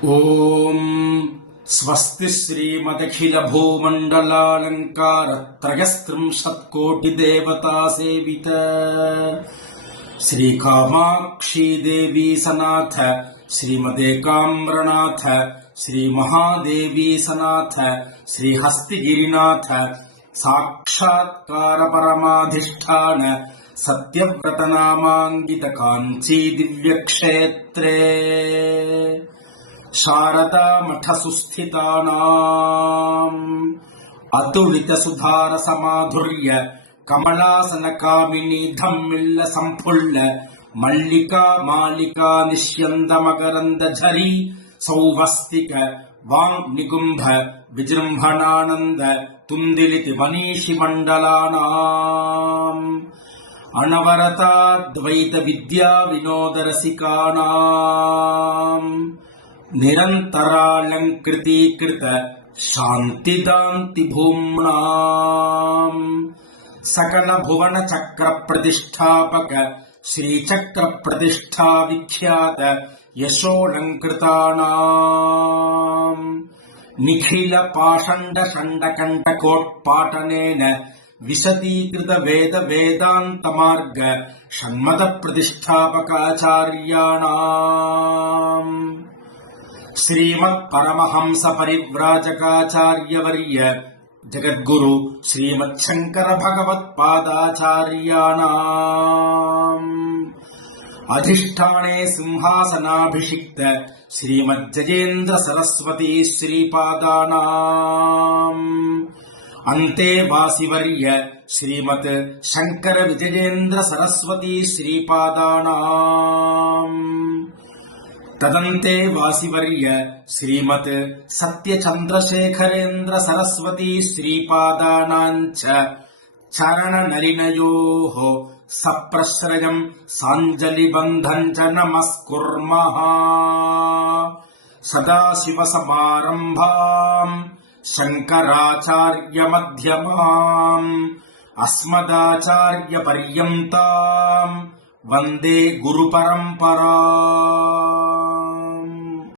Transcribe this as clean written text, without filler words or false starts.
ఓం స్వస్తి శ్రీమదఖిల భూమండలాలంకారత్రయస్త్రింశత్కోటిదేవతా సేవిత శ్రీకామాక్షీ దేవీ సనాథ శ్రీమదేకామ్రనాథ శ్రీమహాదేవీ సనాథ శ్రీహస్తిగిరినాథ సాక్షాత్కార పరమాధిష్టాన సత్యవ్రతనామాంగిత కాంచీ దివ్యక్షేత్రే శారదా మఠ సుస్థితానాం అతులిత సుధార సమాధుర్య కమలాసన కామిని ధమ్మిళ్ళ సంఫుల్ల మల్లికా మాలికా నిష్యంద మకరంద ఝరీ సౌవస్తిక వాంగ్ నిగుంభ విజృంభణానంద తుందిలితి మనీషి మండలానాం అనవరతాద్వైత విద్యా వినోద రసికానాం నిరంతరాలంకృతీకృత శాంతిదాంతి భూమ్నాం సకల భువన చక్ర ప్రతిష్టాపక శ్రీచక్ర ప్రతిష్టా విఖ్యాత యశోలంకృతానాం నిఖిల పాషండ షండ కంఠకోట్పాటనేన విశదీకృత వేద వేదాంత మార్గ షణ్మద ప్రతిష్టాపకాచార్యాణాం శ్రీమత్ పరమహంస పరివ్రాజకాచార్యవర్య జగద్గురు శ్రీమత్ శంకర భగవత్పాదాచార్యాణాం అధిష్టానే సింహాసనాభిషిక్త శ్రీమజ్జయేంద్ర సరస్వతీ శ్రీపాదానాం అంతే వాసివర్య శ్రీమత్ శంకర విజయేంద్ర సరస్వతీ శ్రీపాదానాం తదంతే వాసివర్య శ్రీమత్ సత్యచంద్రశేఖరేంద్ర సరస్వతీ శ్రీపాదానాంచ చరణ నలినయోః సప్రశ్రయం సాంజలిబంధం చ నమస్కుర్మః. సదాశివ సమారంభాం శంకరాచార్య మధ్యమాం అస్మదాచార్య పర్యంతాం వందే గురు పరంపరా.